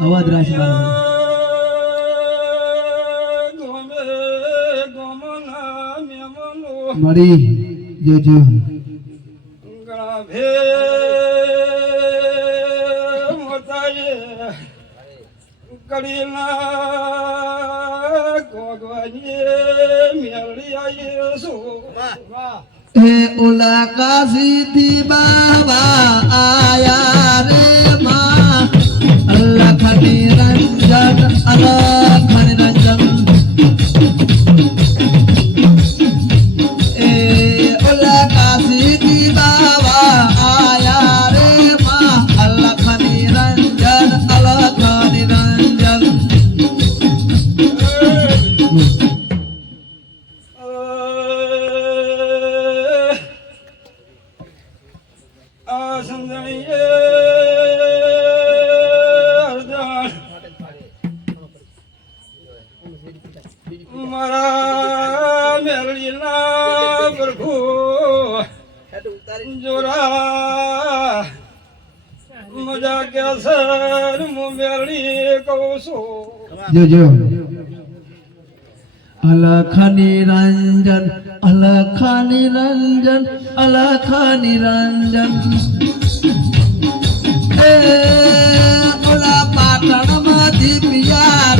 અવાજ રાખ મળી જોજો ગણા ભે મોતાએ કડીના ગોગવાજીએ મેળી આવીએ શું હે ઓલા કાશીથી બાબા આયા રે પ્રભુ જોરા. મજા કે સર મેરડી કહું છું. જોજો અલખની રંજન અલખની રંજન અલખની રંજન. એ ઓલા પાટણમાંથી પિયારો પ્યારે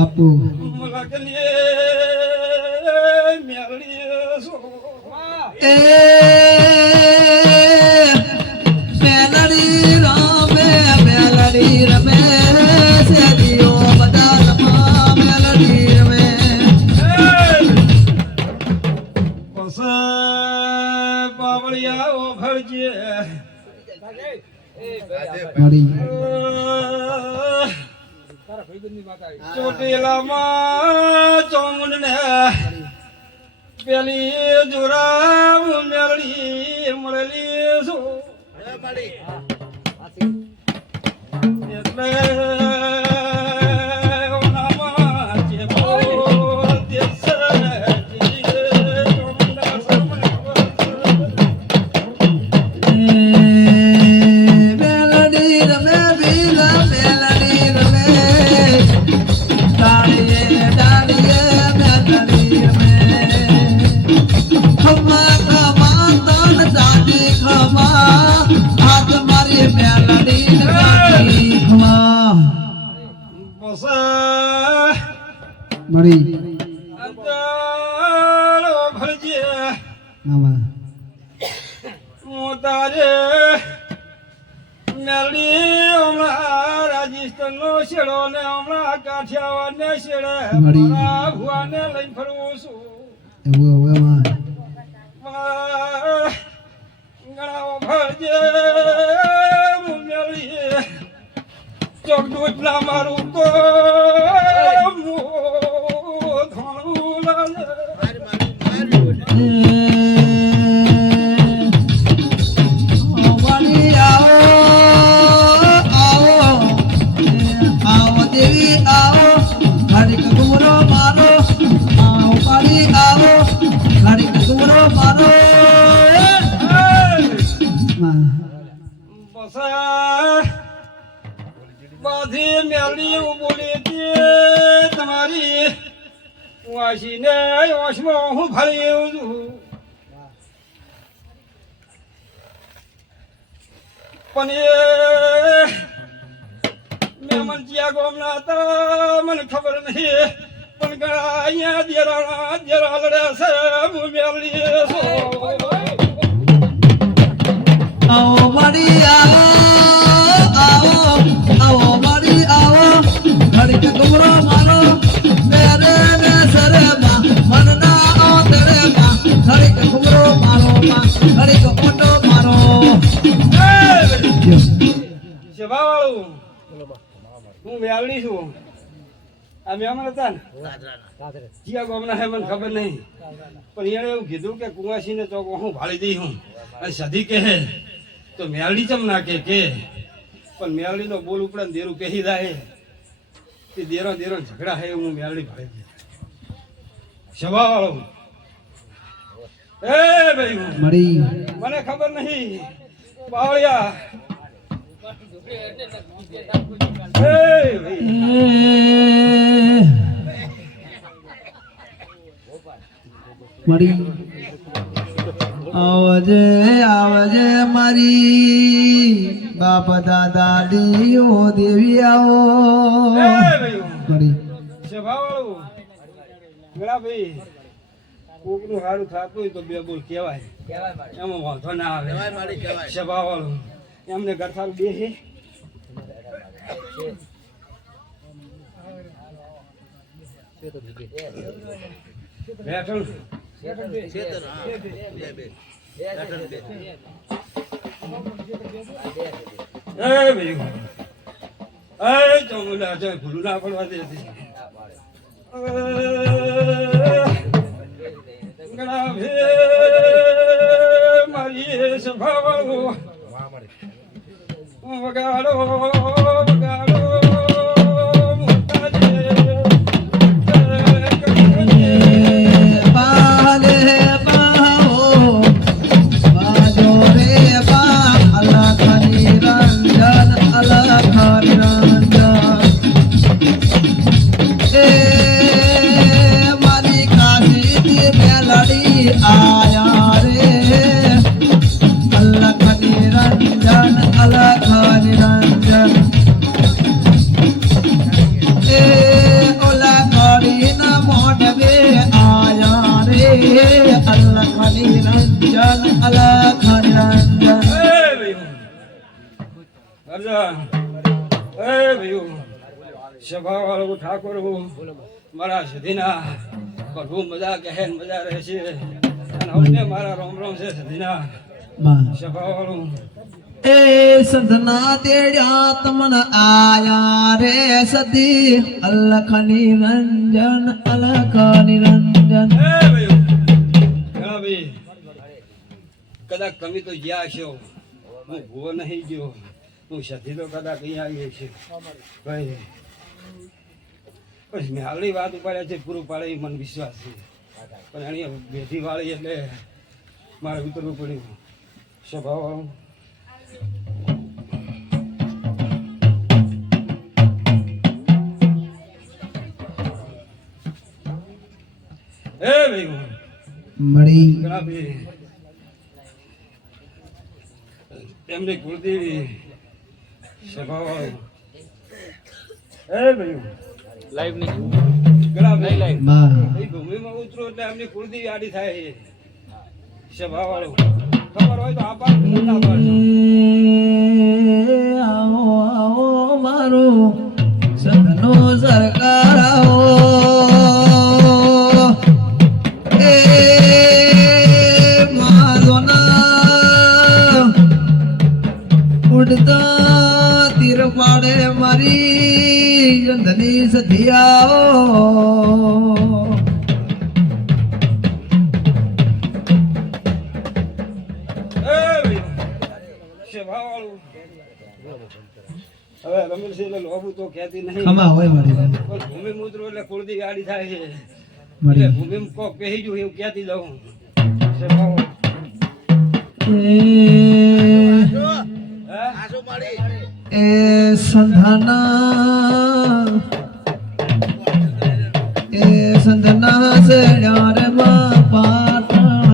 બાપુ. મેલડી રામે મેલડી રમે સેદીઓ બધા રમા મેલડી રમે. પસે પાવળિયા ઓ ભળજે મળી ચોટીલામાં ચોમુંડ ને પેલી જોરા મેળડી મળેલી છો. એટલે મળી. તારે મેલડી હમણાં રાજસ્થાનનો શેડો ને હમણાં કાઠિયાવાડ ને શેડે મારી. લઈને ફરવું છું. એવું હવે મારા ભરજે. મારું તો. બધી બોલી તે તમારી વાસીને વાસમાં હું ભરી એવું છું. પણ એ મેં મન જ્યાં ગોમના હતા, મને ખબર નહીં પણ ઘણા અહીંયા દેરાણા, દેરા લડ્યા છે, હું મેળવી આવો મારી આવો આવો આવો મારી આવો. હરિક ગૌરવ ઓટો મારો. હું વ્યાવડી છું. આ મહેમાન હતા જીયા ગોમના હે, મને ખબર નહીં. પણ એણે એવું કીધું કે કુંવાસીને ચોક હું ભાળી દઈ હું. અને સધી કહે, તો મેલડી ચમ ના કે? કે પણ મેલડીનો બોલ ઉપડે ને દેરું કહી જાય. તે દેરો દેરો ઝઘડા હે, હું મેલડી ભાળી દઈ સભાવાળો એ ભાઈ મળી. મને ખબર નહીં. બાવળિયા. મળી. આવજે આવજે મારી. બાપ દાદા દીઓ દેવી આવો. મળી ભાઈ. કોકનું સારું થતું હોય તો બે બોલ કહેવાય. એમાં વાંધો ના આવે. સભાવાળું. એમને ઘર સારું બે છે. બેઠું. એ ભાઈ એ ભૂલું ના પડવા દેતી Magalo. સભાવાળો ઠાકોર મારા સધીના બહુ મજા કહે મજા રહે છે અને અમને મારા રોમ રોમ છે સધીના સભાવાળું એ સંતના તેડ્યા તમન આયા રે સતી, અલખ નિરંજન અલખ નિરંજન. એ કદાચ તમે તો જ્યાં છો, હું ભૂવો નહીં ગયો. હું સધી તો કદાચ અહીં આવી છે ભાઈ પછી મેં વાત ઉપાડ્યા છે પૂરું પાડે એ મને વિશ્વાસ છે. પણ એની બેઠી વાળી એટલે મારે ઉતરવું પડ્યું. સ્વભાવ મળી. એમની કુળદેવી એ ભાઈ. લાઈવ નહીં માં એ ભૂમિમાં ઉતરો એટલે એમની કુળદેવી આડી થાય સ્વભાવ વાળો ખબર હોય તો પાડજો મારી જંધની સધી આવો એ ભાઈ સ્વભાવ વાળું હવે એટલે લોભું તો કહેતી નહીં ખમા હોય મારી પણ ભૂમિ મુદ્રો એટલે કુળદેવી આડી થાય છે એટલે ભૂમિ કોક કહી જો એવું કહેતી એ એ સંધાના சகாரமா பா